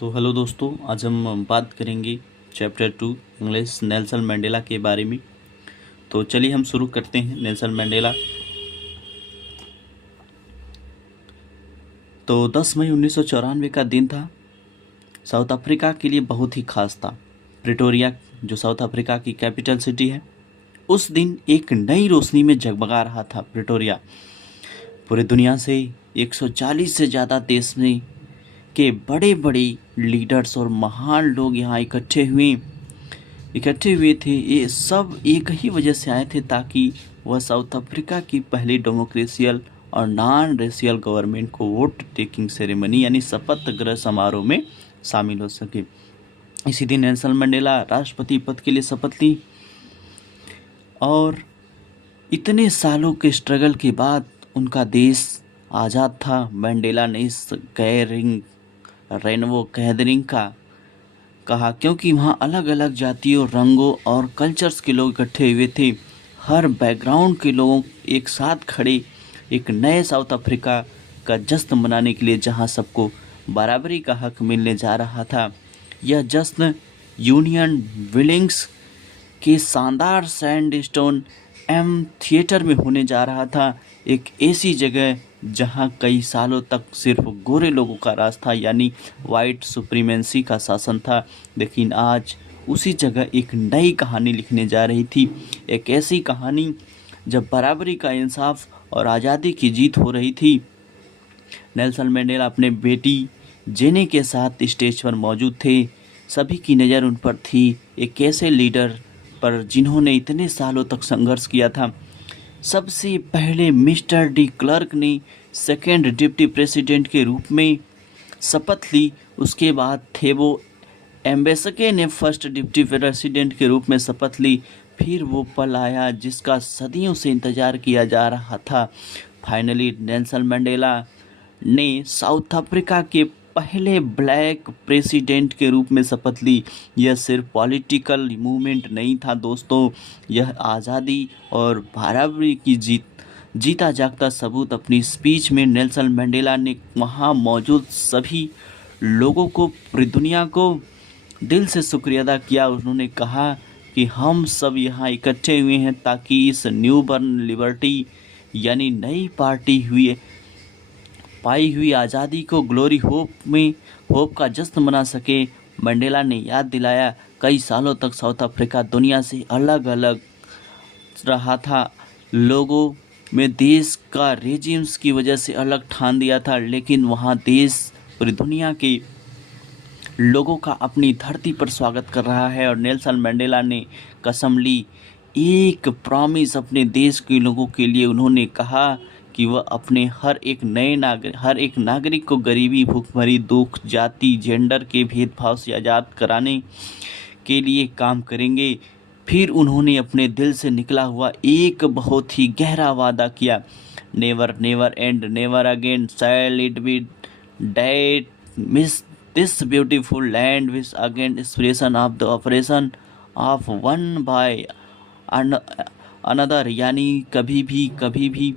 तो हेलो दोस्तों, आज हम बात करेंगे चैप्टर 2 इंग्लिश नेल्सन मंडेला के बारे में। तो चलिए हम शुरू करते हैं। नेल्सन मंडेला तो 10 मई 1994 का दिन था। साउथ अफ्रीका के लिए बहुत ही खास था। प्रिटोरिया, जो साउथ अफ्रीका की कैपिटल सिटी है, उस दिन एक नई रोशनी में जगमगा रहा था। प्रिटोरिया पूरी दुनिया से 140 से ज़्यादा देश में के बड़े बड़े लीडर्स और महान लोग यहाँ इकट्ठे हुए थे। ये सब एक ही वजह से आए थे ताकि वह साउथ अफ्रीका की पहली डेमोक्रेशियल और नॉन रेशियल गवर्नमेंट को वोट टेकिंग सेरेमनी यानी शपथ ग्रहण समारोह में शामिल हो सके। इसी दिन नेल्सन मंडेला राष्ट्रपति पद के लिए शपथ ली और इतने सालों के स्ट्रगल के बाद उनका देश आज़ाद था। मंडेला ने इस रेनबो गैदरिंग का कहा क्योंकि वहाँ अलग अलग जातियों, रंगों और कल्चर्स के लोग इकट्ठे हुए थे। हर बैकग्राउंड के लोग एक साथ खड़े एक नए साउथ अफ्रीका का जश्न मनाने के लिए, जहाँ सबको बराबरी का हक मिलने जा रहा था। यह जश्न यूनियन बिल्डिंग्स के शानदार सैंडस्टोन एम थिएटर में होने जा रहा था, एक ऐसी जगह जहां कई सालों तक सिर्फ गोरे लोगों का राज था, यानी वाइट सुप्रीमेंसी का शासन था। लेकिन आज उसी जगह एक नई कहानी लिखने जा रही थी, एक ऐसी कहानी जब बराबरी का इंसाफ और आज़ादी की जीत हो रही थी। नेल्सन मंडेला अपने बेटी जेने के साथ स्टेज पर मौजूद थे। सभी की नज़र उन पर थी, एक ऐसे लीडर पर जिन्होंने इतने सालों तक संघर्ष किया था। सबसे पहले मिस्टर डी क्लर्क ने सेकेंड डिप्टी प्रेसिडेंट के रूप में शपथ ली। उसके बाद थेबो एम्बेसके ने फर्स्ट डिप्टी प्रेसिडेंट के रूप में शपथ ली। फिर वो पल आया जिसका सदियों से इंतजार किया जा रहा था। फाइनली नेल्सन मंडेला ने साउथ अफ्रीका के पहले ब्लैक प्रेसिडेंट के रूप में शपथ ली। यह सिर्फ पॉलिटिकल मूवमेंट नहीं था दोस्तों, यह आज़ादी और बराबरी की जीता जागता सबूत। अपनी स्पीच में नेल्सन मंडेला ने वहाँ मौजूद सभी लोगों को, पूरी दुनिया को दिल से शुक्रिया अदा किया। उन्होंने कहा कि हम सब यहाँ इकट्ठे हुए हैं ताकि इस न्यू बर्न लिबर्टी यानी नई पाई हुई आज़ादी को ग्लोरी होप का जश्न मना सके। मंडेला ने याद दिलाया, कई सालों तक साउथ अफ्रीका दुनिया से अलग अलग रहा था। लोगों में देश का रेजिम्स की वजह से अलग ठान दिया था, लेकिन वहाँ देश पूरी दुनिया के लोगों का अपनी धरती पर स्वागत कर रहा है। और नेल्सन मंडेला ने कसम ली, एक प्रॉमिस अपने देश के लोगों के लिए। उन्होंने कहा कि वह अपने हर एक नागरिक को गरीबी, भूखमरी, दुख, जाति, जेंडर के भेदभाव से आज़ाद कराने के लिए काम करेंगे। फिर उन्होंने अपने दिल से निकला हुआ एक बहुत ही गहरा वादा किया, never never and never again shall it be that miss this beautiful land which again inspiration of the operation of one by another, यानी कभी भी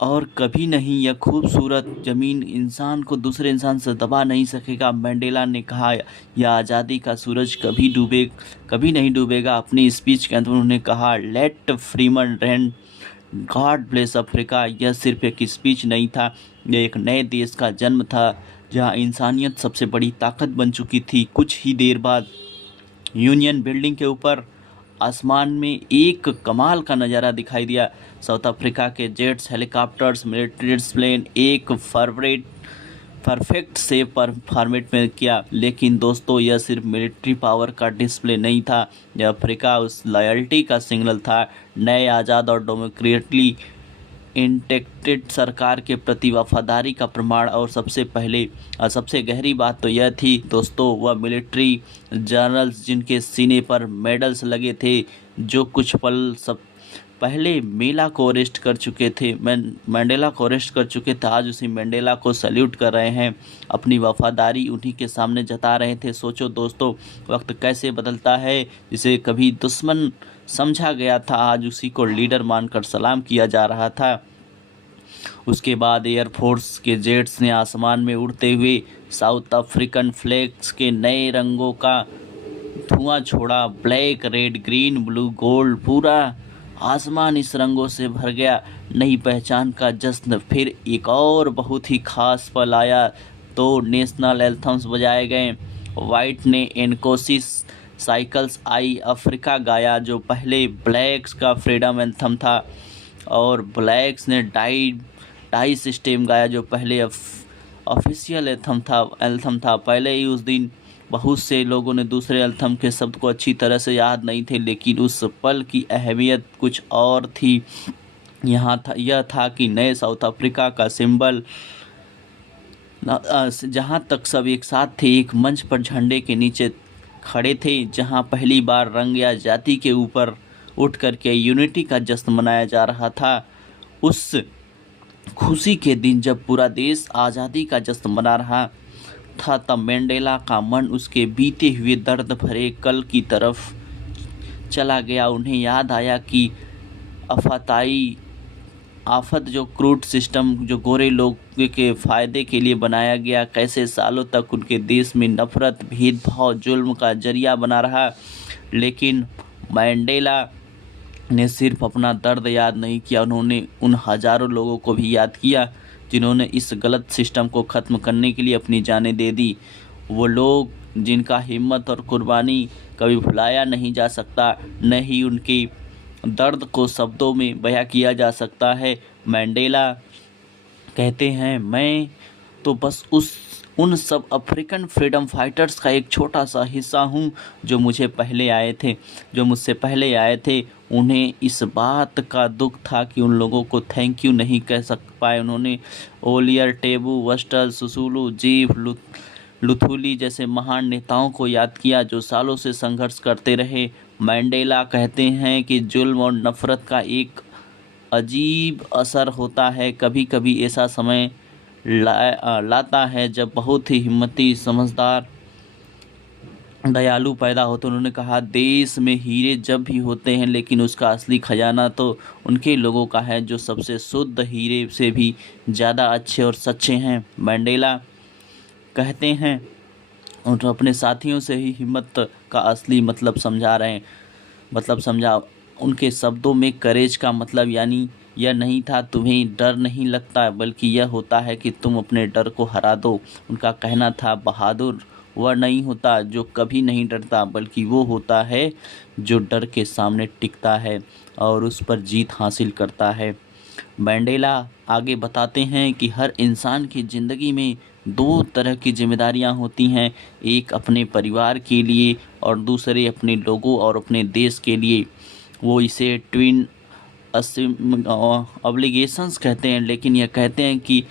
और कभी नहीं यह खूबसूरत ज़मीन इंसान को दूसरे इंसान से दबा नहीं सकेगा। मंडेला ने कहा, यह आज़ादी का सूरज कभी नहीं डूबेगा। अपनी स्पीच के अंत में उन्होंने कहा, let freedom reign, God bless Africa. यह सिर्फ एक स्पीच नहीं था, यह एक नए देश का जन्म था जहां इंसानियत सबसे बड़ी ताकत बन चुकी थी। कुछ ही देर बाद यूनियन बिल्डिंग के ऊपर आसमान में एक कमाल का नज़ारा दिखाई दिया। साउथ अफ्रीका के जेट्स, हेलीकॉप्टर्स, मिलिट्री प्लेन एक परफेक्ट सेफ फॉर्मेट में किया। लेकिन दोस्तों, यह सिर्फ मिलिट्री पावर का डिस्प्ले नहीं था, यह अफ्रीका उस लॉयल्टी का सिग्नल था, नए आज़ाद और डेमोक्रेटिकली इंटेक्टेड सरकार के प्रति वफादारी का प्रमाण। और सबसे गहरी बात तो यह थी दोस्तों, वह मिलिट्री जनरल्स जिनके सीने पर मेडल्स लगे थे, जो कुछ पल सब पहले मंडेला को अरेस्ट कर चुके थे, आज उसी मंडेला को सैल्यूट कर रहे हैं, अपनी वफादारी उन्हीं के सामने जता रहे थे। सोचो दोस्तों, वक्त कैसे बदलता है। जिसे कभी दुश्मन समझा गया था, आज उसी को लीडर मानकर सलाम किया जा रहा था। उसके बाद एयरफोर्स के जेट्स ने आसमान में उड़ते हुए साउथ अफ्रीकन फ्लैग्स के नए रंगों का धुआं छोड़ा। Black, red, green, blue, gold, पूरा आसमान इस रंगों से भर गया। नई पहचान का जश्न। फिर एक और बहुत ही खास पल आया तो नेशनल एंथम्स बजाए गए। वाइट ने एनकोसिस साइकिल्स आई अफ्रीका गाया, जो पहले ब्लैक्स का फ्रीडम एंथम था, और ब्लैक्स ने डाई सिस्टम गाया, जो पहले ऑफिशियल एंथम था। पहले ही उस दिन बहुत से लोगों ने दूसरे एंथम के शब्द को अच्छी तरह से याद नहीं थे, लेकिन उस पल की अहमियत कुछ और थी। यह था कि नए साउथ अफ्रीका का सिंबल, जहाँ तक सब एक साथ थे, एक मंच पर झंडे के नीचे खड़े थे, जहाँ पहली बार रंग या जाति के ऊपर उठ करके यूनिटी का जश्न मनाया जा रहा था। उस खुशी के दिन जब पूरा देश आज़ादी का जश्न मना रहा था, तब मैंडेला का मन उसके बीते हुए दर्द भरे कल की तरफ चला गया। उन्हें याद आया कि आफत जो क्रूड सिस्टम जो गोरे लोग के फ़ायदे के लिए बनाया गया, कैसे सालों तक उनके देश में नफरत, भेदभाव, जुल्म का जरिया बना रहा। लेकिन मैंडेला ने सिर्फ अपना दर्द याद नहीं किया, उन्होंने उन हज़ारों लोगों को भी याद किया जिन्होंने इस गलत सिस्टम को ख़त्म करने के लिए अपनी जानें दे दी। वो लोग जिनका हिम्मत और कुर्बानी कभी भुलाया नहीं जा सकता, न ही उनके दर्द को शब्दों में बयां किया जा सकता है। मैंडेला कहते हैं, मैं तो बस उन सब अफ्रीकन फ्रीडम फाइटर्स का एक छोटा सा हिस्सा हूँ जो मुझसे पहले आए थे। उन्हें इस बात का दुख था कि उन लोगों को थैंक यू नहीं कह पाए। उन्होंने ओलियर टेबू, वस्टल, सुसुलू, जीव, लुथुली जैसे महान नेताओं को याद किया जो सालों से संघर्ष करते रहे। मैंडेला कहते हैं कि जुल्म और नफरत का एक अजीब असर होता है, कभी कभी ऐसा समय लाता है जब बहुत ही हिम्मती, समझदार, दयालु पैदा होते। उन्होंने कहा, देश में हीरे जब भी होते हैं, लेकिन उसका असली खजाना तो उनके लोगों का है जो सबसे शुद्ध हीरे से भी ज़्यादा अच्छे और सच्चे हैं। मैंडेला कहते हैं और अपने साथियों से ही हिम्मत का असली मतलब समझा। उनके शब्दों में करेज का मतलब यानी यह नहीं था तुम्हें डर नहीं लगता, बल्कि यह होता है कि तुम अपने डर को हरा दो। उनका कहना था, बहादुर वह नहीं होता जो कभी नहीं डरता, बल्कि वो होता है जो डर के सामने टिकता है और उस पर जीत हासिल करता है। मैंडेला आगे बताते हैं कि हर इंसान की ज़िंदगी में दो तरह की जिम्मेदारियां होती हैं, एक अपने परिवार के लिए और दूसरे अपने लोगों और अपने देश के लिए। वो इसे ट्विन ऑब्लिगेशंस कहते हैं, लेकिन यह कहते हैं कि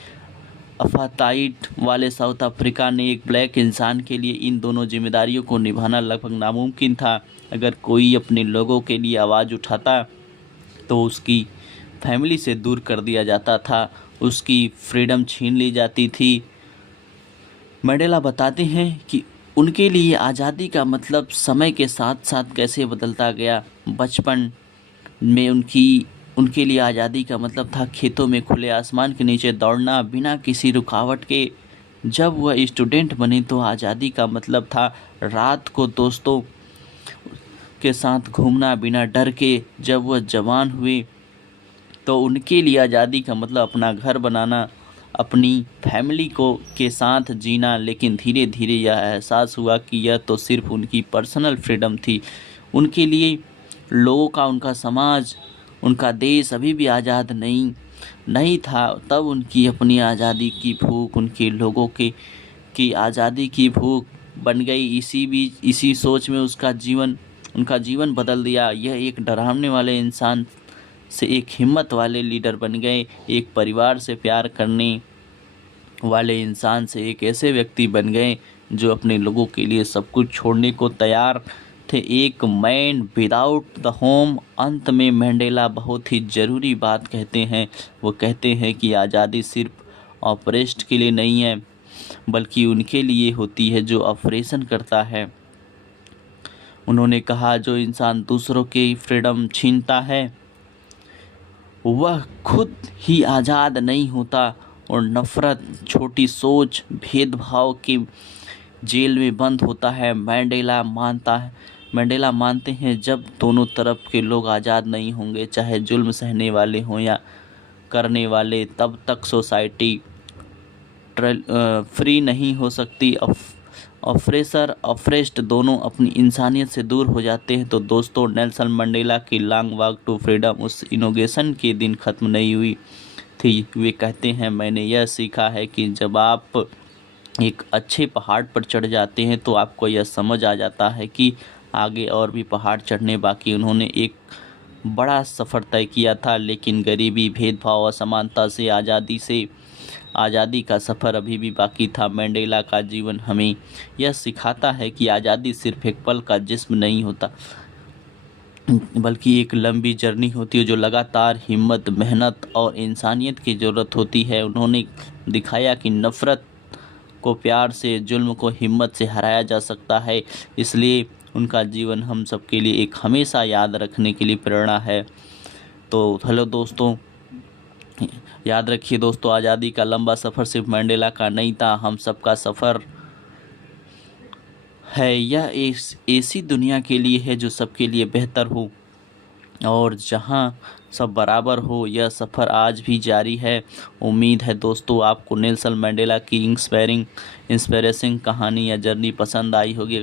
अपार्थाइड वाले साउथ अफ्रीका ने एक ब्लैक इंसान के लिए इन दोनों जिम्मेदारियों को निभाना लगभग नामुमकिन था। अगर कोई अपने लोगों के लिए आवाज़ उठाता तो उसकी फैमिली से दूर कर दिया जाता था, उसकी फ्रीडम छीन ली जाती थी। मैंडेला बताते हैं कि उनके लिए आज़ादी का मतलब समय के साथ साथ कैसे बदलता गया। बचपन में उनके लिए आज़ादी का मतलब था खेतों में खुले आसमान के नीचे दौड़ना बिना किसी रुकावट के। जब वह स्टूडेंट बने तो आज़ादी का मतलब था रात को दोस्तों के साथ घूमना बिना डर के। जब वह जवान हुए तो उनके लिए आज़ादी का मतलब अपना घर बनाना, अपनी फैमिली के साथ जीना। लेकिन धीरे धीरे यह एहसास हुआ कि यह तो सिर्फ उनकी पर्सनल फ्रीडम थी। उनके लिए लोगों का, उनका समाज, उनका देश अभी भी आज़ाद नहीं था। तब उनकी अपनी आज़ादी की भूख उनके लोगों की आज़ादी की भूख बन गई। इसी सोच में उनका जीवन बदल दिया। यह एक डरावने वाले इंसान से एक हिम्मत वाले लीडर बन गए, एक परिवार से प्यार करने वाले इंसान से एक ऐसे व्यक्ति बन गए जो अपने लोगों के लिए सब कुछ छोड़ने को तैयार थे, एक मैन विदाउट द होम। अंत में मैंडेला बहुत ही ज़रूरी बात कहते हैं। वो कहते हैं कि आज़ादी सिर्फ ऑपरेस्ट के लिए नहीं है, बल्कि उनके लिए होती है जो ऑपरेशन करता है। उन्होंने कहा, जो इंसान दूसरों की फ्रीडम छीनता है वह खुद ही आज़ाद नहीं होता और नफ़रत, छोटी सोच, भेदभाव के जेल में बंद होता है। मैंडेला मानते हैं जब दोनों तरफ के लोग आज़ाद नहीं होंगे, चाहे जुल्म सहने वाले हों या करने वाले, तब तक सोसाइटी फ्री नहीं हो सकती। ऑप्रेसर ऑप्रेस्ड दोनों अपनी इंसानियत से दूर हो जाते हैं। तो दोस्तों, नेल्सन मंडेला की लॉन्ग वॉक टू फ्रीडम उस इनॉग्रेशन के दिन ख़त्म नहीं हुई थी। वे कहते हैं, मैंने यह सीखा है कि जब आप एक अच्छे पहाड़ पर चढ़ जाते हैं तो आपको यह समझ आ जाता है कि आगे और भी पहाड़ चढ़ने बाकी। उन्होंने एक बड़ा सफ़र तय किया था, लेकिन गरीबी, भेदभाव, असमानता से आज़ादी का सफ़र अभी भी बाकी था। मंडेला का जीवन हमें यह सिखाता है कि आज़ादी सिर्फ एक पल का जिस्म नहीं होता, बल्कि एक लंबी जर्नी होती है जो लगातार हिम्मत, मेहनत और इंसानियत की ज़रूरत होती है। उन्होंने दिखाया कि नफ़रत को प्यार से, जुल्म को हिम्मत से हराया जा सकता है। इसलिए उनका जीवन हम सबके लिए एक हमेशा याद रखने के लिए प्रेरणा है। तो हेलो दोस्तों, याद रखिए दोस्तों, आज़ादी का लंबा सफ़र सिर्फ मंडेला का नहीं था, हम सबका सफ़र है। यह ऐसी दुनिया के लिए है जो सबके लिए बेहतर हो और जहां सब बराबर हो। यह सफ़र आज भी जारी है। उम्मीद है दोस्तों आपको नेल्सन मंडेला की इंस्पायरिंग कहानी या जर्नी पसंद आई होगी।